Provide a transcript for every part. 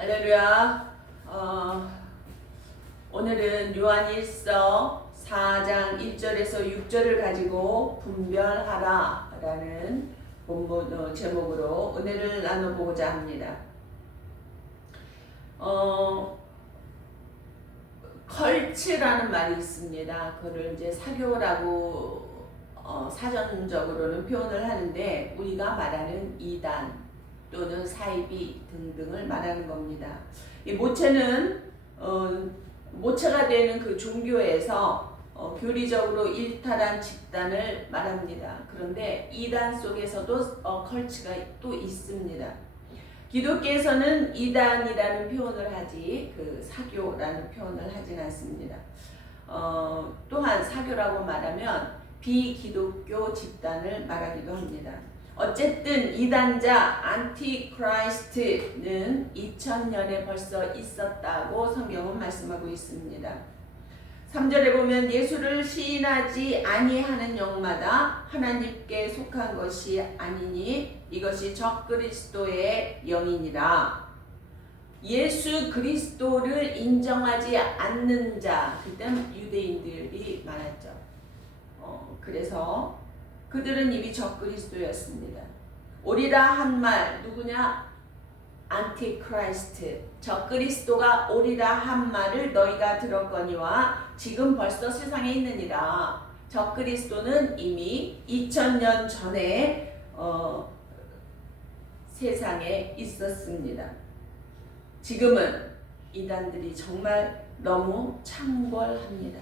할렐루야. 어, 오늘은 요한일서 4장 1절에서 6절을 가지고 분별하라라는 본문 어, 제목으로 은혜를 나눠보고자 합니다. 어, 컬츠라는 말이 있습니다. 그를 이제 사교라고 어, 사전적으로는 표현을 하는데 우리가 말하는 이단 또는 사이비 등등을 말하는 겁니다. 이 모체는 어, 모체가 되는 그 종교에서 어, 교리적으로 일탈한 집단을 말합니다. 그런데 이단 속에서도 어, 컬츠가 또 있습니다. 기독교에서는 이단이라는 표현을 하지 그 사교라는 표현을 하진 않습니다. 어, 또한 사교라고 말하면 비기독교 집단을 말하기도 합니다. 어쨌든 이단자 안티크라이스트는 2000년에 벌써 있었다고 성경은 말씀하고 있습니다. 3절에 보면 예수를 시인하지 아니하는 영마다 하나님께 속한 것이 아니니 이것이 적 그리스도의 영이니라. 예수 그리스도를 인정하지 않는 자, 그땐 유대인들이 많았죠. 어, 그래서 그들은 이미 적그리스도였습니다. 오리라 한 말 누구냐? 안티크라이스트 적그리스도가 오리라 한 말을 너희가 들었거니와 지금 벌써 세상에 있느니라. 적그리스도는 이미 2000년 전에 어, 세상에 있었습니다. 지금은 이단들이 정말 너무 창궐합니다.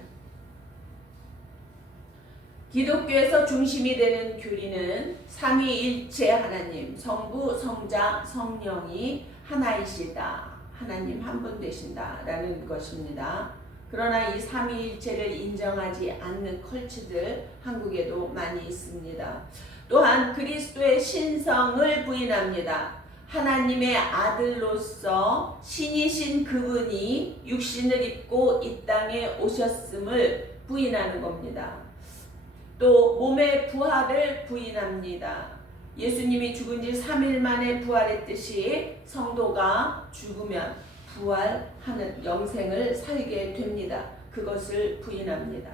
기독교에서 중심이 되는 교리는 삼위일체 하나님, 성부, 성자, 성령이 하나이시다. 하나님 한 분 되신다라는 것입니다. 그러나 이 삼위일체를 인정하지 않는 컬츠들 한국에도 많이 있습니다. 또한 그리스도의 신성을 부인합니다. 하나님의 아들로서 신이신 그분이 육신을 입고 이 땅에 오셨음을 부인하는 겁니다. 또 몸의 부활을 부인합니다. 예수님이 죽은 지 3일 만에 부활했듯이 성도가 죽으면 부활하는 영생을 살게 됩니다. 그것을 부인합니다.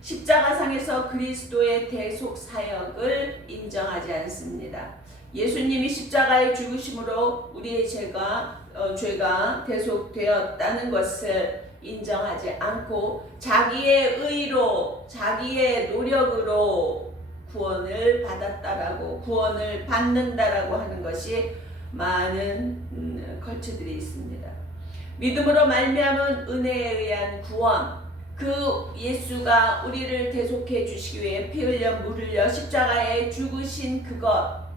십자가상에서 그리스도의 대속 사역을 인정하지 않습니다. 예수님이 십자가에 죽으심으로 우리의 죄가 어, 죄가 대속되었다는 것을 인정하지 않고 자기의 의로 자기의 노력으로 구원을 받았다라고 구원을 받는다라고 하는 것이 많은 음, 컬처들이 있습니다. 믿음으로 말미암은 은혜에 의한 구원. 그 예수가 우리를 대속해 주시기 위해 피 흘려 물 흘려 십자가에 죽으신 그것.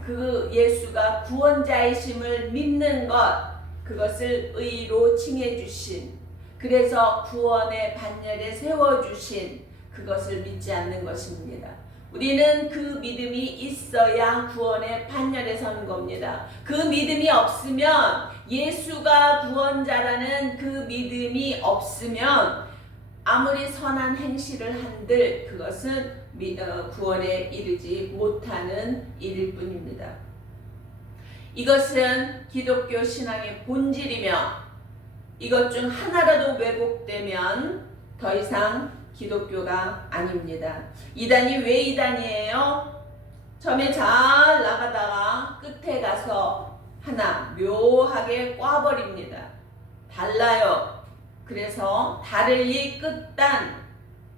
그 예수가 구원자이심을 믿는 것. 그것을 의로 칭해 주신 그래서 구원의 반열에 세워주신 그것을 믿지 않는 것입니다. 우리는 그 믿음이 있어야 구원의 반열에 서는 겁니다. 그 믿음이 없으면 예수가 구원자라는 그 믿음이 없으면 아무리 선한 행실을 한들 그것은 어, 구원에 이르지 못하는 일일 뿐입니다. 이것은 기독교 신앙의 본질이며 이것 중 하나라도 왜곡되면 더 이상 기독교가 아닙니다. 이단이 왜 이단이에요? 처음에 잘 나가다가 끝에 가서 하나 묘하게 꽈버립니다. 달라요. 그래서 다를리 끝단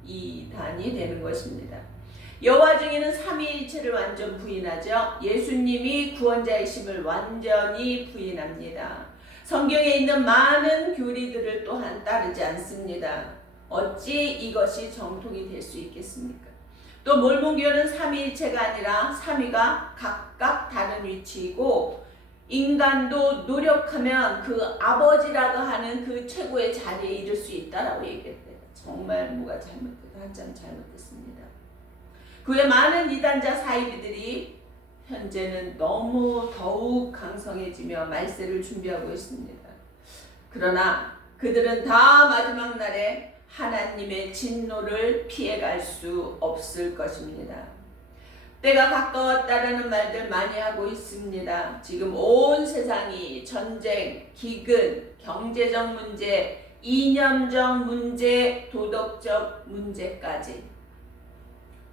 이단이 되는 것입니다. 여호와 중에는 삼위일체를 완전 부인하죠. 예수님이 구원자이심을 완전히 부인합니다. 성경에 있는 많은 교리들을 또한 따르지 않습니다. 어찌 이것이 정통이 될 수 있겠습니까? 또 몰몬교는 삼위일체가 아니라 삼위가 각각 다른 위치이고 인간도 노력하면 그 아버지라고 하는 그 최고의 자리에 이를 수 있다라고 얘기했대요. 정말 뭐가 잘못됐다 한참 잘못됐습니다. 그에 많은 이단자 사이비들이 현재는 너무 더욱 강성해지며 말세를 준비하고 있습니다. 그러나 그들은 다 마지막 날에 하나님의 진노를 피해갈 수 없을 것입니다. 때가 가까웠다라는 말들 많이 하고 있습니다. 지금 온 세상이 전쟁, 기근, 경제적 문제, 이념적 문제, 도덕적 문제까지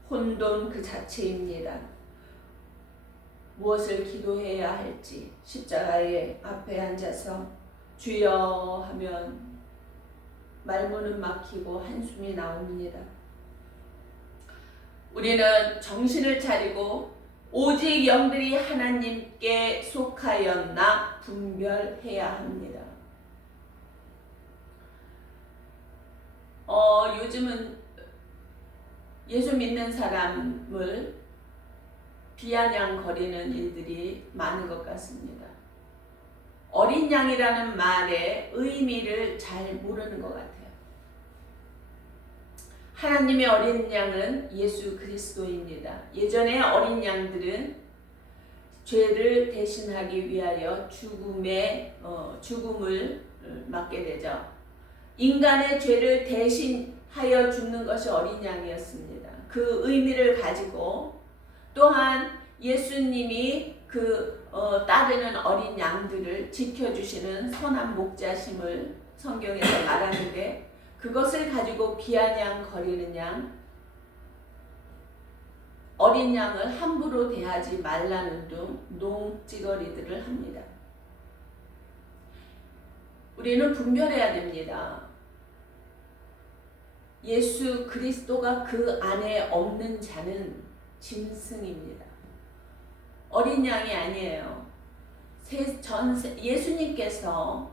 혼돈 그 자체입니다. 무엇을 기도해야 할지 십자가의 앞에 앉아서 주여 하면 말문은 막히고 한숨이 나옵니다. 우리는 정신을 차리고 오직 영들이 하나님께 속하였나 분별해야 합니다. 어, 요즘은 예수 믿는 사람을 비아냥거리는 일들이 많은 것 같습니다. 어린 양이라는 말의 의미를 잘 모르는 것 같아요. 하나님의 어린 양은 예수 그리스도입니다. 예전에 어린 양들은 죄를 대신하기 위하여 죽음의 어, 죽음을 맞게 되죠. 인간의 죄를 대신하여 죽는 것이 어린 양이었습니다. 그 의미를 가지고 또한 예수님이 그 어, 따르는 어린 양들을 지켜주시는 선한 목자심을 성경에서 말하는데 그것을 가지고 비아냥 거리는 양, 어린 양을 함부로 대하지 말라는 등 농찌거리들을 합니다. 우리는 분별해야 됩니다. 예수 그리스도가 그 안에 없는 자는 짐승입니다. 어린 양이 아니에요. 전 예수님께서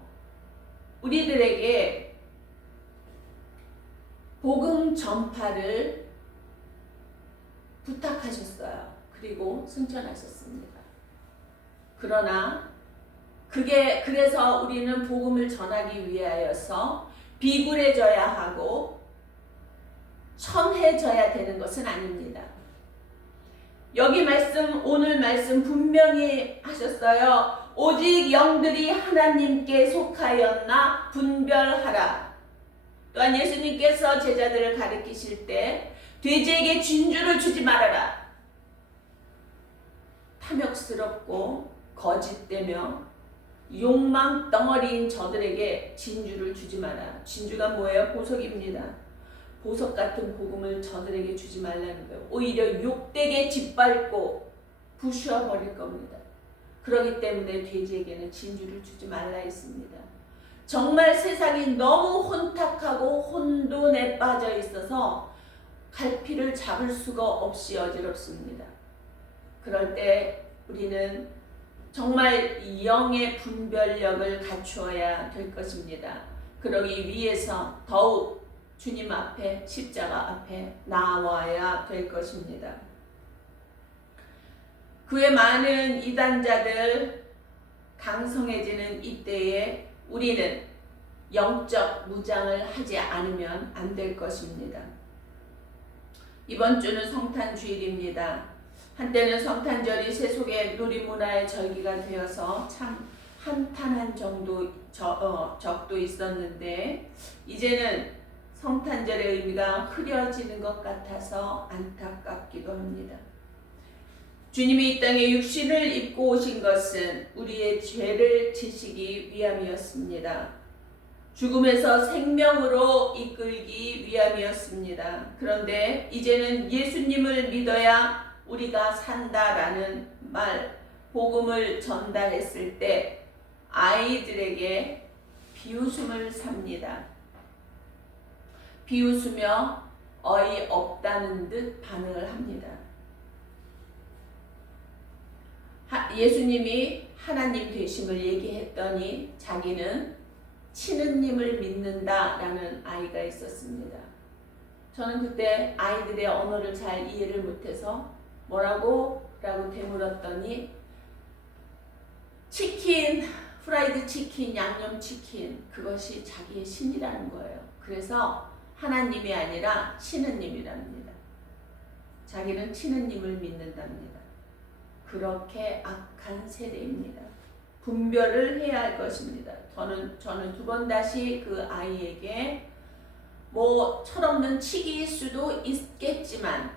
우리들에게 복음 전파를 부탁하셨어요. 그리고 승천하셨습니다. 그러나 그게 그래서 우리는 복음을 전하기 위하여서 비굴해져야 하고 천해져야 되는 것은 아닙니다. 여기 말씀 오늘 말씀 분명히 하셨어요. 오직 영들이 하나님께 속하였나 분별하라. 또한 예수님께서 제자들을 가르치실 때 돼지에게 진주를 주지 말아라. 탐욕스럽고 거짓되며 욕망 덩어리인 저들에게 진주를 주지 마라. 진주가 뭐예요? 보석입니다. 보석 같은 복음을 저들에게 주지 말라는 거예요. 오히려 욕되게 짓밟고 부수어 버릴 겁니다. 그러기 때문에 돼지에게는 진주를 주지 말라 했습니다. 정말 세상이 너무 혼탁하고 혼돈에 빠져 있어서 갈피를 잡을 수가 없이 어지럽습니다. 그럴 때 우리는 정말 영의 분별력을 갖추어야 될 것입니다. 그러기 위해서 더욱 주님 앞에 십자가 앞에 나와야 될 것입니다. 그의 많은 이단자들 강성해지는 이때에 우리는 영적 무장을 하지 않으면 안 될 것입니다. 이번 주는 성탄 주일입니다. 한때는 성탄절이 세속의 놀이문화의 절기가 되어서 참 한탄한 정도 저, 어, 적도 있었는데 이제는 성탄절의 의미가 흐려지는 것 같아서 안타깝기도 합니다. 주님이 이 땅에 육신을 입고 오신 것은 우리의 죄를 지시기 위함이었습니다. 죽음에서 생명으로 이끌기 위함이었습니다. 그런데 이제는 예수님을 믿어야 우리가 산다라는 말, 복음을 전달했을 때 아이들에게 비웃음을 삽니다. 비웃으며 어이없다는 듯 반응을 합니다. 예수님이 하나님 되심을 얘기했더니 자기는 치느님을 믿는다라는 아이가 있었습니다. 저는 그때 아이들의 언어를 잘 이해를 못해서 뭐라고? 라고 되물었더니 치킨, 프라이드 치킨, 양념 치킨 그것이 자기의 신이라는 거예요. 그래서 하나님이 아니라 치느님이랍니다. 자기는 치느님을 믿는답니다. 그렇게 악한 세대입니다. 분별을 해야 할 것입니다. 저는 저는 두 번 다시 그 아이에게 뭐 철없는 치기일 수도 있겠지만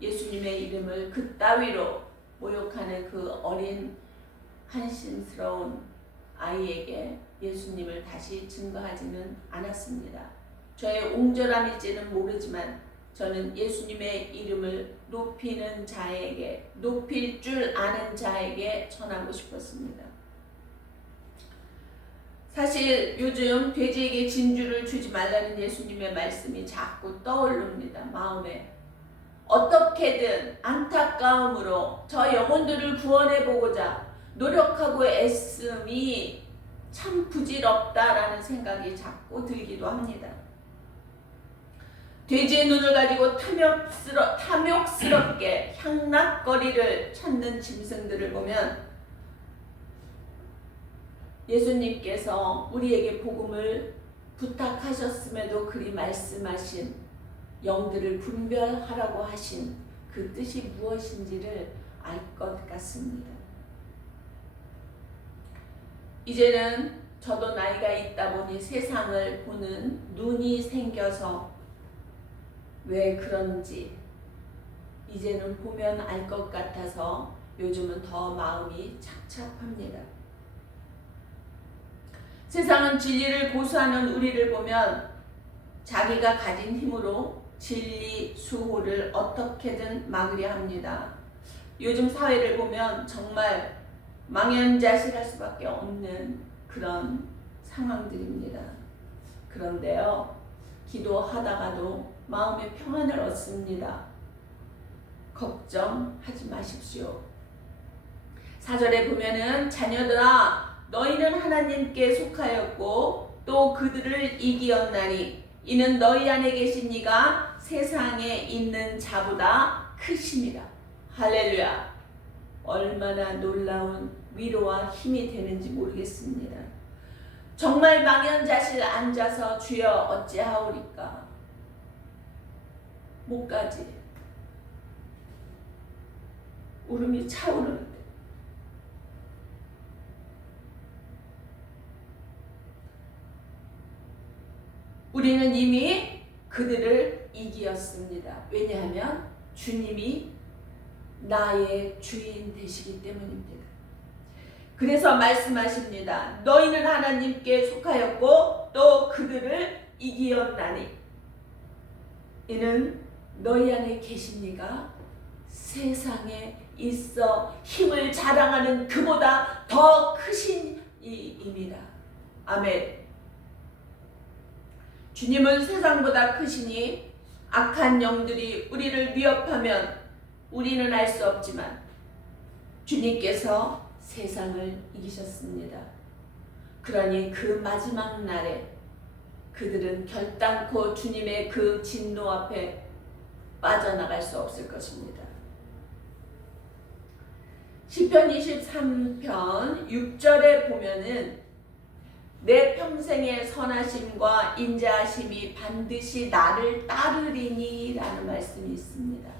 예수님의 이름을 그 따위로 모욕하는 그 어린 한심스러운 아이에게 예수님을 다시 증거하지는 않았습니다. 저의 옹졸함일지는 모르지만 저는 예수님의 이름을 높이는 자에게 높일 줄 아는 자에게 전하고 싶었습니다. 사실 요즘 돼지에게 진주를 주지 말라는 예수님의 말씀이 자꾸 떠오릅니다. 마음에 어떻게든 안타까움으로 저 영혼들을 구원해 보고자 노력하고 애씀이 참 부질없다라는 생각이 자꾸 들기도 합니다. 돼지의 눈을 가지고 탐욕스러, 탐욕스럽게 향락거리를 찾는 짐승들을 보면 예수님께서 우리에게 복음을 부탁하셨음에도 그리 말씀하신 영들을 분별하라고 하신 그 뜻이 무엇인지를 알 것 같습니다. 이제는 저도 나이가 있다 보니 세상을 보는 눈이 생겨서 왜 그런지 이제는 보면 알 것 같아서 요즘은 더 마음이 착잡합니다. 세상은 진리를 고수하는 우리를 보면 자기가 가진 힘으로 진리 수호를 어떻게든 막으려 합니다. 요즘 사회를 보면 정말 망연자실할 수밖에 없는 그런 상황들입니다. 그런데요, 기도하다가도 마음의 평안을 얻습니다. 걱정하지 마십시오. 사절에 보면은 자녀들아 너희는 하나님께 속하였고 또 그들을 이기었나니 이는 너희 안에 계신 이가 세상에 있는 자보다 크심이라. 할렐루야. 얼마나 놀라운 위로와 힘이 되는지 모르겠습니다. 정말 망연자실 앉아서 주여 어찌하오리까? 목까지 울음이 차오르는데 우리는 이미 그들을 이기었습니다. 왜냐하면 주님이 나의 주인 되시기 때문입니다. 그래서 말씀하십니다. 너희는 하나님께 속하였고 또 그들을 이기었나니 이는 너희 안에 계십니까? 세상에 있어 힘을 자랑하는 그보다 더 크신 이입니다. 아멘. 주님은 세상보다 크시니 악한 영들이 우리를 위협하면 우리는 알 수 없지만 주님께서 세상을 이기셨습니다. 그러니 그 마지막 날에 그들은 결단코 주님의 그 진노 앞에 빠져나갈 수 없을 것입니다. 시편 23편 6절에 보면은 내 평생의 선하심과 인자하심이 반드시 나를 따르리니 라는 말씀이 있습니다.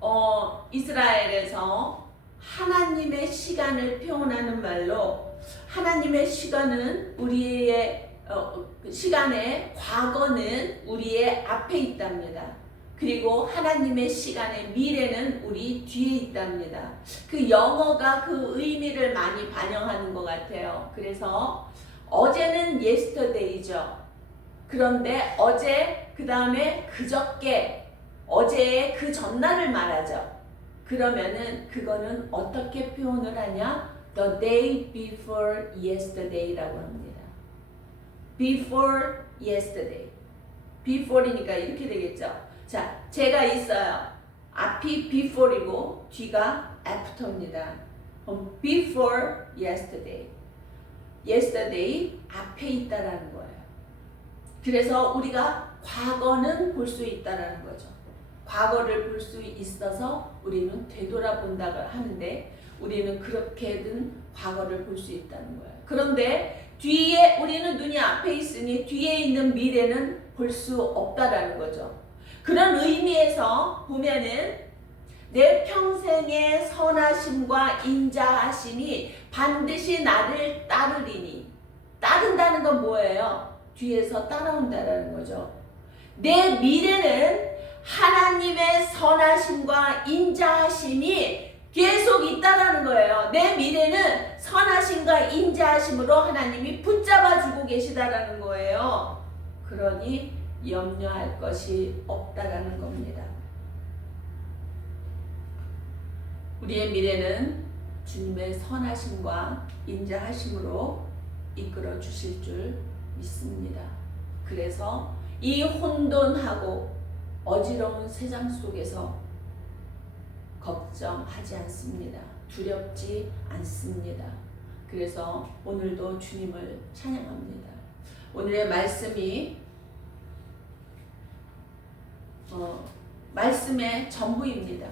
어, 이스라엘에서 하나님의 시간을 표현하는 말로 하나님의 시간은 우리의 어, 시간의 과거는 우리의 앞에 있답니다. 그리고 하나님의 시간의 미래는 우리 뒤에 있답니다. 그 영어가 그 의미를 많이 반영하는 것 같아요. 그래서 어제는 yesterday죠. 그런데 어제 그 다음에 그저께 어제의 그 전날을 말하죠. 그러면은 그거는 어떻게 표현을 하냐? The day before yesterday라고 합니다. Before yesterday. Before이니까 이렇게 되겠죠. 자, 제가 있어요. 앞이 before이고 뒤가 after입니다. 그럼 before yesterday. yesterday 앞에 있다라는 거예요. 그래서 우리가 과거는 볼 수 있다라는 거죠. 과거를 볼 수 있어서 우리는 되돌아본다고 하는데 우리는 그렇게든 과거를 볼 수 있다는 거예요. 그런데 뒤에 우리는 눈이 앞에 있으니 뒤에 있는 미래는 볼 수 없다라는 거죠. 그런 의미에서 보면은 내 평생의 선하심과 인자하심이 반드시 나를 따르리니 따른다는 건 뭐예요? 뒤에서 따라온다라는 거죠. 내 미래는 하나님의 선하심과 인자하심이 계속 있다라는 거예요. 내 미래는 선하심과 인자하심으로 하나님이 붙잡아 주고 계시다라는 거예요. 그러니 염려할 것이 없다라는 겁니다. 우리의 미래는 주님의 선하심과 인자하심으로 이끌어 주실 줄 믿습니다. 그래서 이 혼돈하고 어지러운 세상 속에서 걱정하지 않습니다. 두렵지 않습니다. 그래서 오늘도 주님을 찬양합니다. 오늘의 말씀이 어, 말씀의 전부입니다.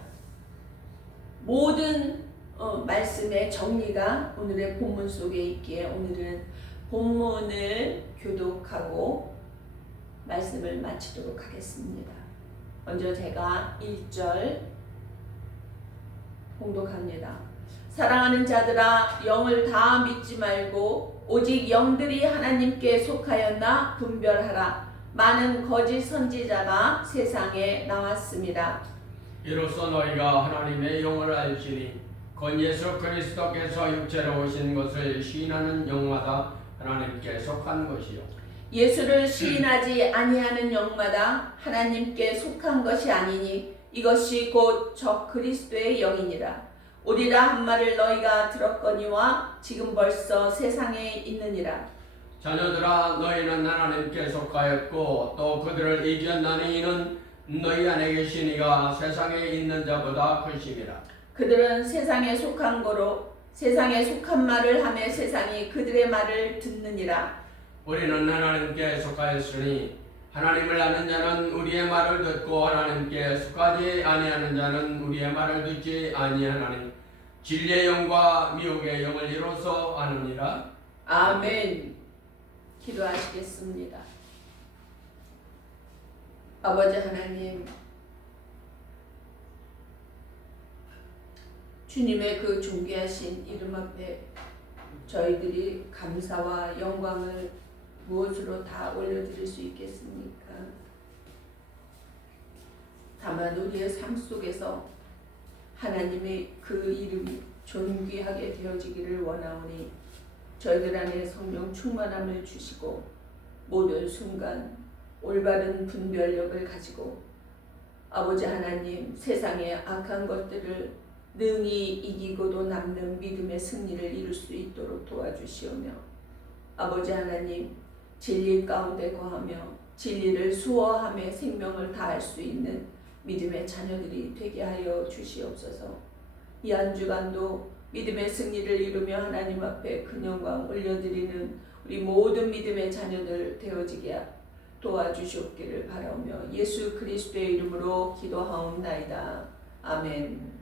모든 어, 말씀의 정리가 오늘의 본문 속에 있기에 오늘은 본문을 교독하고 말씀을 마치도록 하겠습니다. 먼저 제가 1절 공독합니다. 사랑하는 자들아 영을 다 믿지 말고 오직 영들이 하나님께 속하였나 분별하라. 많은 거짓 선지자가 세상에 나왔습니다. 이로써 너희가 하나님의 영을 알지니 건 예수 그리스도께서 육체로 오신 것을 시인하는 영마다 하나님께 속한 것이요 예수를 시인하지 아니하는 영마다 하나님께 속한 것이 아니니 이것이 곧 저 그리스도의 영이니라. 오리라 한 말을 너희가 들었거니와 지금 벌써 세상에 있느니라. 자녀들아 너희는 하나님께 속하였고 또 그들을 이겼나니 이는 너희 안에 계신 이가 세상에 있는 자보다 크심이라 그들은 세상에 속한 거로 세상에 속한 말을 하며 세상이 그들의 말을 듣느니라. 우리는 하나님께 속하였으니 하나님을 아는 자는 우리의 말을 듣고 하나님께 속하지 아니하는 자는 우리의 말을 듣지 아니하나니 진리의 영과 미혹의 영을 이로써 아느니라 아멘. 기도하시겠습니다. 아버지 하나님, 주님의 그 존귀하신 이름 앞에 저희들이 감사와 영광을 무엇으로 다 올려드릴 수 있겠습니까? 다만 우리의 삶 속에서 하나님의 그 이름이 존귀하게 되어지기를 원하오니 저희들 안에 성령 충만함을 주시고 모든 순간 올바른 분별력을 가지고 아버지 하나님 세상의 악한 것들을 능히 이기고도 남는 믿음의 승리를 이룰 수 있도록 도와주시오며 아버지 하나님 진리 가운데 거하며 진리를 수호하며 생명을 다할 수 있는 믿음의 자녀들이 되게 하여 주시옵소서 이 한 주간도 믿음의 승리를 이루며 하나님 앞에 큰 영광 올려드리는 우리 모든 믿음의 자녀들 되어지게 도와주시옵기를 바라며 예수 그리스도의 이름으로 기도하옵나이다. 아멘.